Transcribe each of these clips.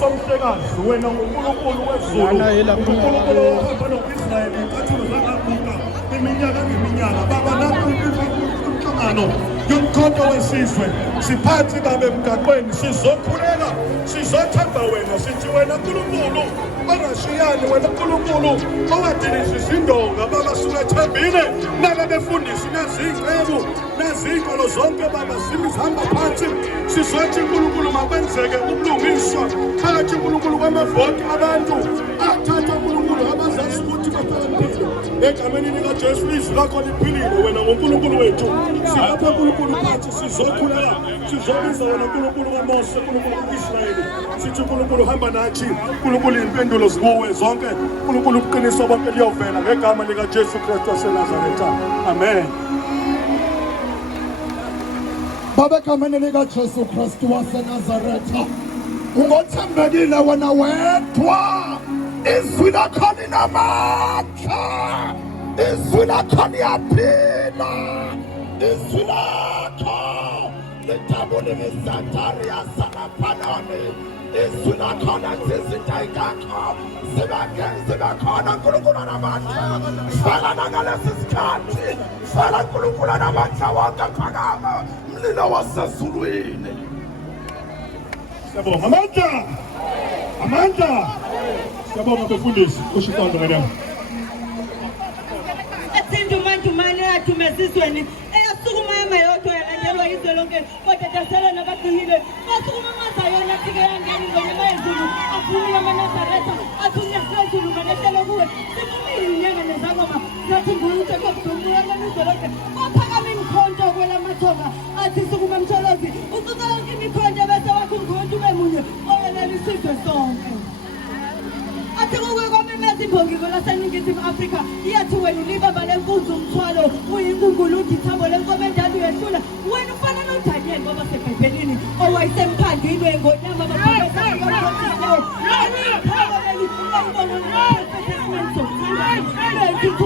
somhlekazi wena uNkulunkulu wezulu uNkulunkulu ohamba noIsrayeli intathulo zaka-Afrika iminyaka ngeminyaka baba lapho umhlangano yomkhonto wesizwe siphathi babe emgaqweni sizokhuleka sizothemba wena sithi wena Nkulunkulu barashiyani wena Nkulunkulu owadilizisa indonga baba singethembile nabe befundisi nezingceku nezinkolo zonke baba simihamba phansi sizothi Nkulunkulu makwenzeke ubulungiswa phakathi Nkulunkulu kwamavoti abantu athatha Nkulunkulu abazazi ukuthi baphakathile egameni likaJesu izwi lakho liphilile wena ngoNkulunkulu wethu silapha Nkulunkulu phansi sizokhuleka sizobiza wena Nkulunkulu kaMose Nkulunkulu kaIsrayeli sithi Nkulunkulu hamba nathi Nkulunkulu impendulo zikuwe zonke Nkulunkulu uqiniso bonke liyovela ngegama likaJesu Kristu waseNazaretha amen. Baba egameni likaJesu Kristu waseNazaretha ungothembekile wena wedwa izwi lakho linamandla izwi lakho liyaphila izwi lakho litabule ngesantari yasalaphanane izwi lakho lenzizinto ayikakho zibakhona Nkulunkulu anamandla fala nangalesi sikhathi fala Nkulunkulu anamandla wonke phakama mlilo wasezulwini siyabonga amandla siyabonga befundisi kusho iqondo ngene Dumane athumezizweni eyasukuma emayodwa yalandelwa izwe lonke kodwa dasela nabaqinile basukuma mazayona fike yangeni ngene mayezulu aphumile amaNazaretha athunya phezulu manetela kuwe siphumile inyanga nezangoma zathi ngulutho kokudumula amazwe lonke baphakama imkhonto kwela mathonga athi sukuma mtholozi usuka yonke imikhonto bese wakho umkhonto ube munye owelela isizwe sonke athi kuwe kwamemeza imbongiko laseNingizimu Afrika iyathi wena ulibamba lemfuzo umthwalo uyingungulu udithambo lenkomo endala uyehlula wena ufana noDaniel ngoba seBhayibhelini owayesemkhandini wengonyama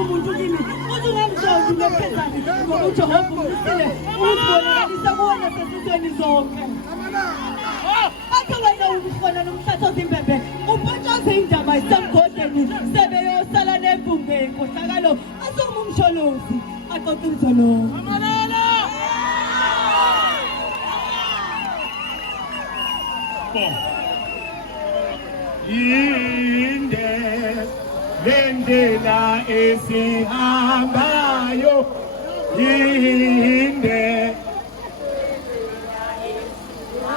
umuntu kimi uzungamzonzi nophezani ngoba uJehova umsile uzibonakalisa kuwena sesizweni zonke athi wena ukufana nomhlatho zimbembe uphatshaze indaba isamgodeni sebeyosala nembumbeni nkohlakalo asuma umsholozi aqoqa umzolo yinde lendela esihambayo yinde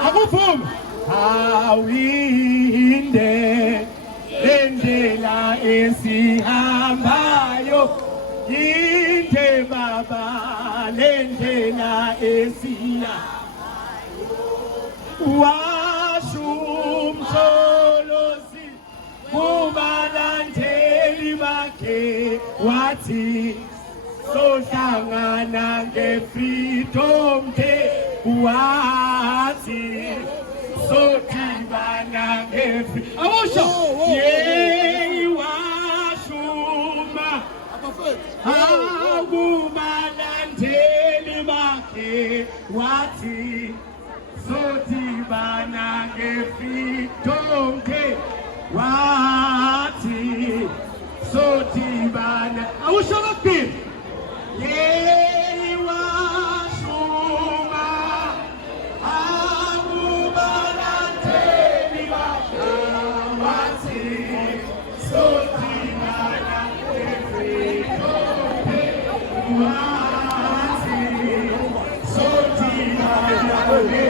akuvuma awinde lendela esihambayo yinde baba lendela esihambayo washumtholozi kubalandeli bakhe wathi sohlangana nge-Freedom Day wathi sodibana nge-Freedom awusho yeyi washuma akubalandeli bakhe wathi sodibana nge-Freedom Day wathi sodibana awusho kokubili yeyi washuma akubalandeli bakhe wathi sodibana 1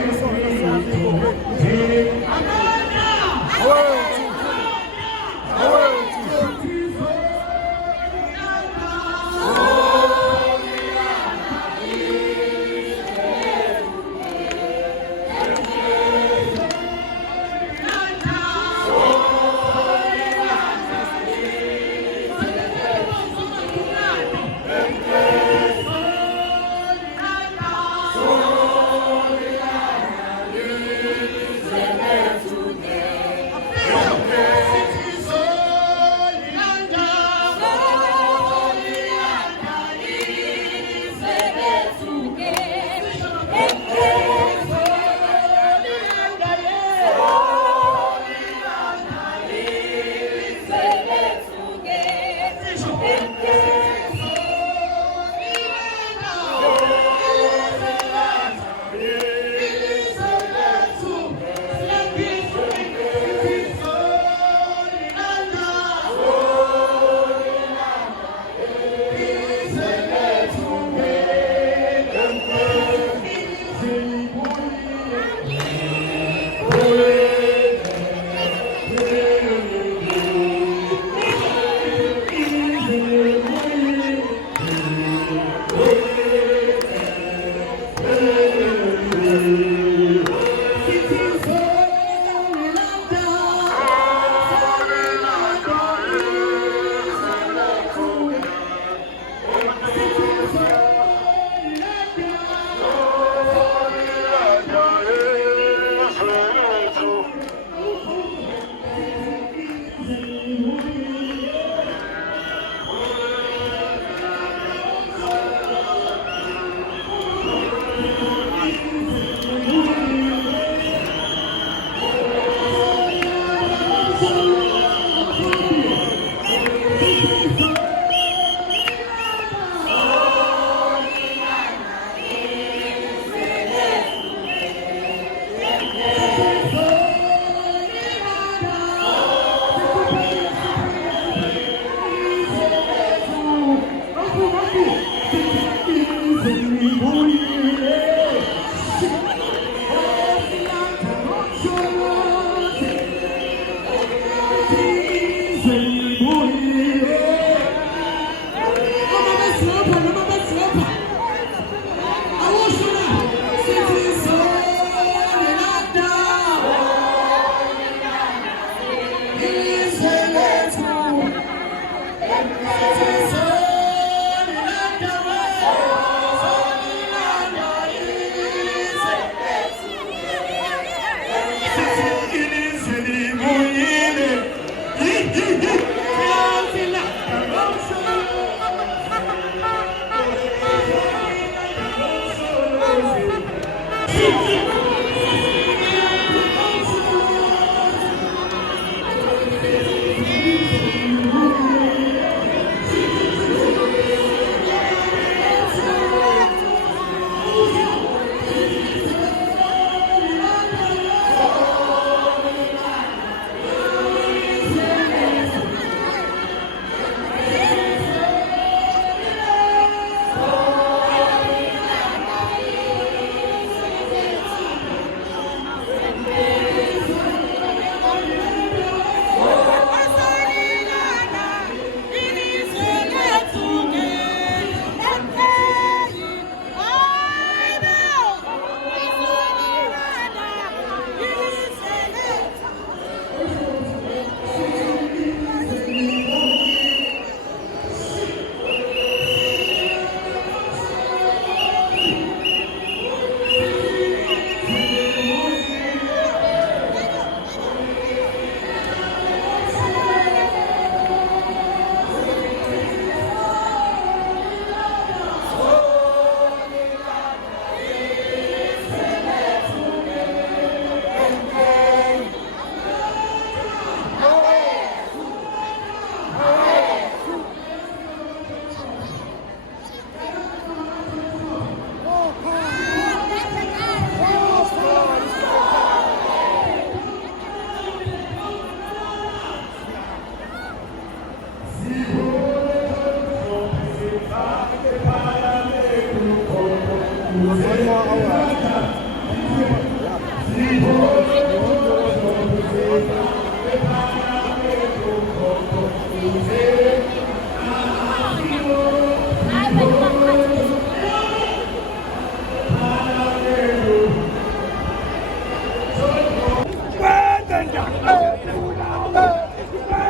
more hour.